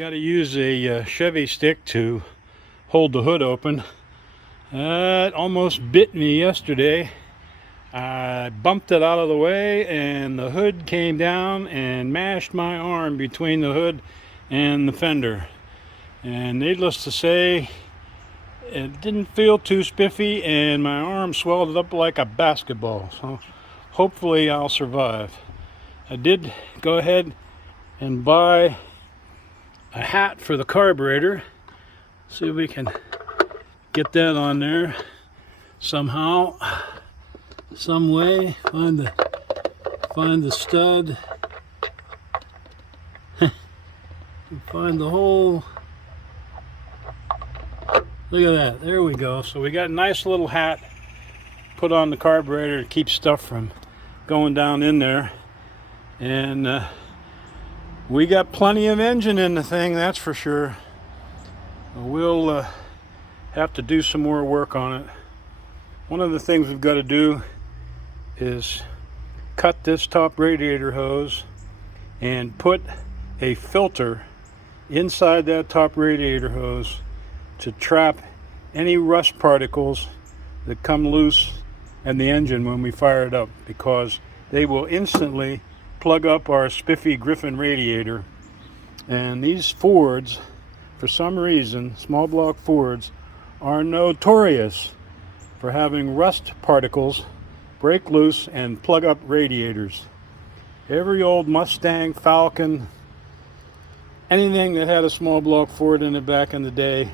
got to use a Chevy stick to hold the hood open. It almost bit me yesterday. I bumped it out of the way and the hood came down and mashed my arm between the hood and the fender. And needless to say, it didn't feel too spiffy and my arm swelled up like a basketball. So hopefully I'll survive. I did go ahead and buy a hat for the carburetor. See if we can get that on there somehow, some way. Find the stud, find the hole. Look at that, there we go. So we got a nice little hat put on the carburetor to keep stuff from going down in there. And we got plenty of engine in the thing, that's for sure. We'll have to do some more work on it. One of the things we've got to do is cut this top radiator hose and put a filter inside that top radiator hose to trap any rust particles that come loose in the engine when we fire it up, because they will instantly plug up our spiffy Griffin radiator. And these Fords, for some reason, small block Fords, are notorious for having rust particles break loose and plug up radiators. Every old Mustang, Falcon, anything that had a small block Ford in it back in the day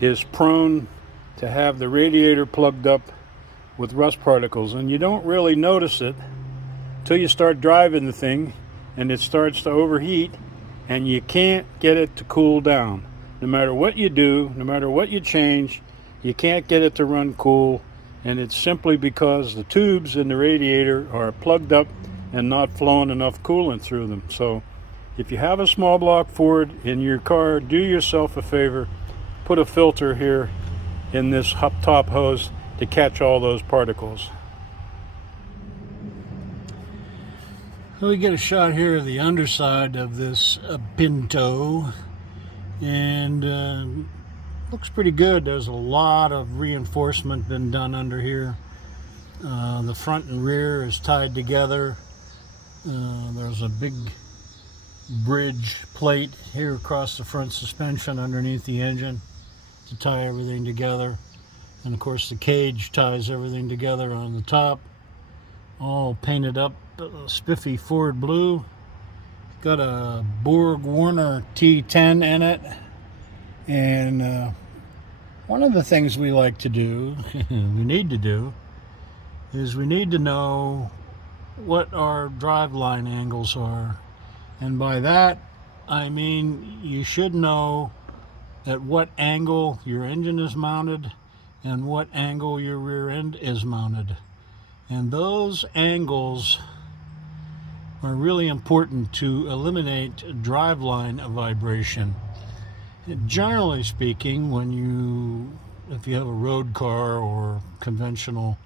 is prone to have the radiator plugged up with rust particles. And you don't really notice it till you start driving the thing and it starts to overheat and you can't get it to cool down. No matter what you do, no matter what you change, you can't get it to run cool, and it's simply because the tubes in the radiator are plugged up and not flowing enough coolant through them. So if you have a small block Ford in your car, do yourself a favor, put a filter here in this top hose to catch all those particles. We get a shot here of the underside of this Pinto, and looks pretty good. There's a lot of reinforcement been done under here. The front and rear is tied together. There's a big bridge plate here across the front suspension underneath the engine to tie everything together, and of course the cage ties everything together on the top, all painted up spiffy Ford blue. Got a Borg Warner T10 in it. And one of the things we like to do, we need to do, is we need to know what our driveline angles are. And by that, I mean you should know at what angle your engine is mounted and what angle your rear end is mounted. And those angles are really important to eliminate driveline vibration. Generally speaking, if you have a road car or conventional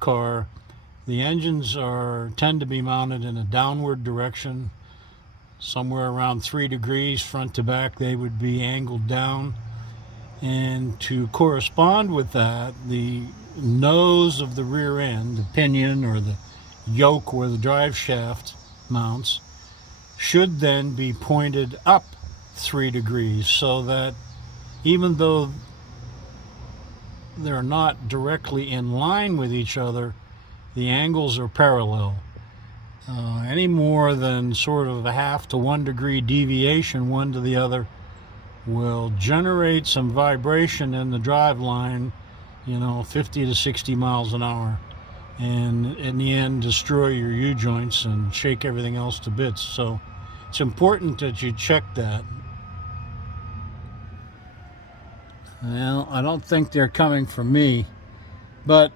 car, the engines tend to be mounted in a downward direction, somewhere around 3 degrees front to back. They would be angled down, and to correspond with that, the nose of the rear end, the pinion or the yoke where the drive shaft mounts, should then be pointed up 3 degrees, so that even though they're not directly in line with each other, the angles are parallel. Any more than sort of a 0.5 to 1 degree deviation one to the other will generate some vibration in the drive line, 50 to 60 miles an hour, and in the end destroy your U-joints and shake everything else to bits. So it's important that you check that. Well, I don't think they're coming from me, but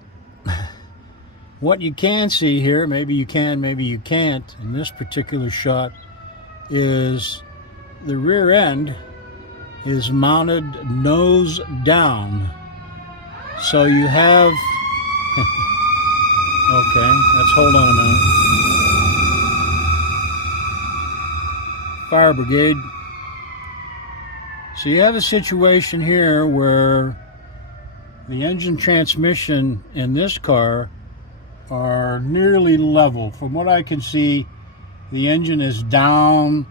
what you can see here, maybe you can, maybe you can't, in this particular shot, is the rear end is mounted nose down. So you have, okay, let's hold on a minute. Fire brigade. So you have a situation here where the engine transmission in this car are nearly level. From what I can see, the engine is down,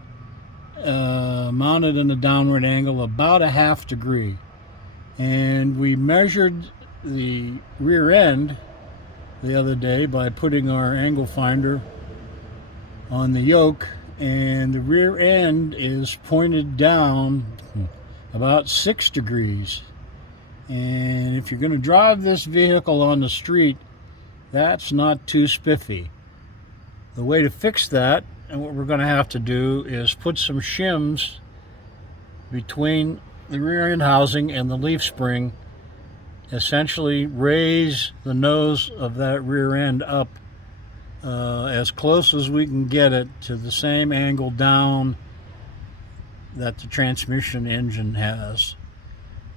mounted in a downward angle about a half degree. And we measured the rear end the other day by putting our angle finder on the yoke, and the rear end is pointed down about 6 degrees. And if you're going to drive this vehicle on the street, that's not too spiffy. The way to fix that, and what we're going to have to do, is put some shims between the rear end housing and the leaf spring, essentially raise the nose of that rear end up as close as we can get it to the same angle down that the transmission engine has.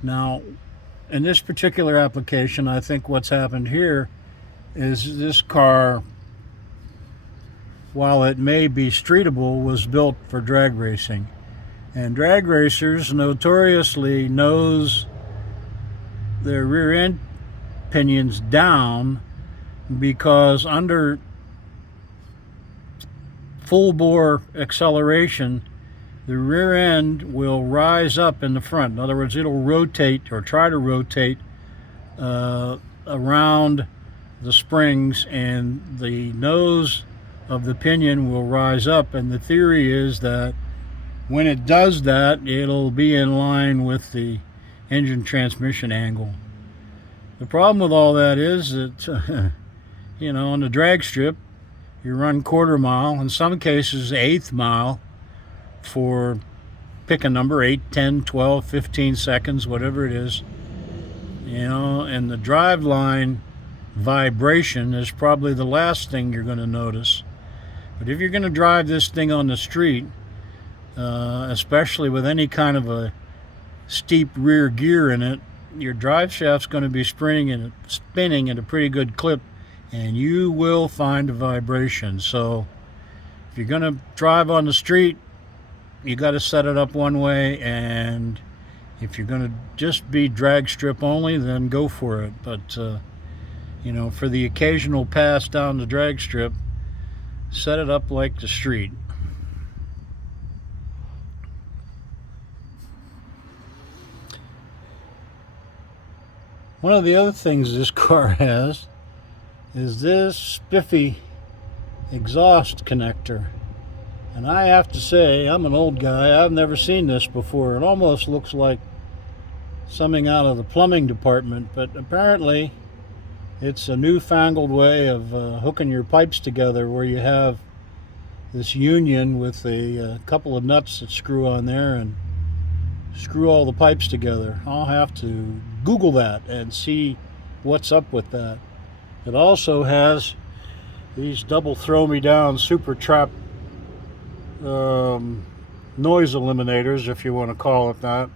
Now, in this particular application, I think what's happened here is this car, while it may be streetable, was built for drag racing. And drag racers notoriously nose their rear end pinions down, because under full bore acceleration, the rear end will rise up in the front. In other words, it'll rotate, or try to rotate around the springs, and the nose of the pinion will rise up. And the theory is that when it does that, it'll be in line with the engine transmission angle. The problem with all that is that, you know, on the drag strip, you run quarter mile, in some cases eighth mile, for, pick a number, 8, 10, 12, 15 seconds, whatever it is. You know, and the drive line vibration is probably the last thing you're going to notice. But if you're going to drive this thing on the street, especially with any kind of a steep rear gear in it, your drive shaft's going to be spinning at a pretty good clip, and you will find a vibration. So if you're going to drive on the street, you got to set it up one way, and if you're going to just be drag strip only, then go for it. But you know, for the occasional pass down the drag strip, set it up like the street. One of the other things this car has is this spiffy exhaust connector. And I have to say, I'm an old guy, I've never seen this before. It almost looks like something out of the plumbing department, but apparently it's a newfangled way of hooking your pipes together, where you have this union with a couple of nuts that screw on there and screw all the pipes together. I'll have to Google that and see what's up with that. It also has these double throw-me-down super trap noise eliminators, if you want to call it that.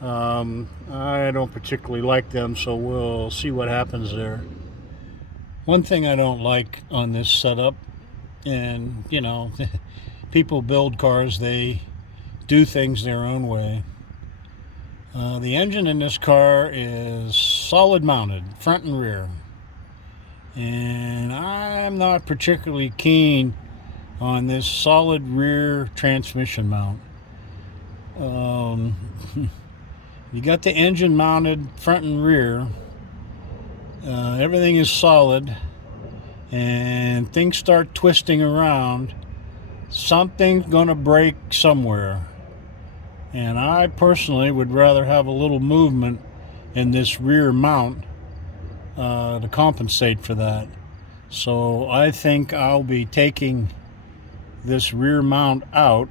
I don't particularly like them, so we'll see what happens there. One thing I don't like on this setup, and you know, people build cars, they do things their own way. The engine in this car is solid mounted, front and rear. And I'm not particularly keen on this solid rear transmission mount. You got the engine mounted front and rear. Everything is solid, and things start twisting around, something's going to break somewhere. And I personally would rather have a little movement in this rear mount to compensate for that. So I think I'll be taking this rear mount out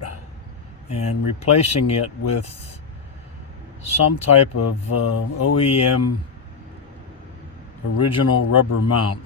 and replacing it with some type of OEM original rubber mount.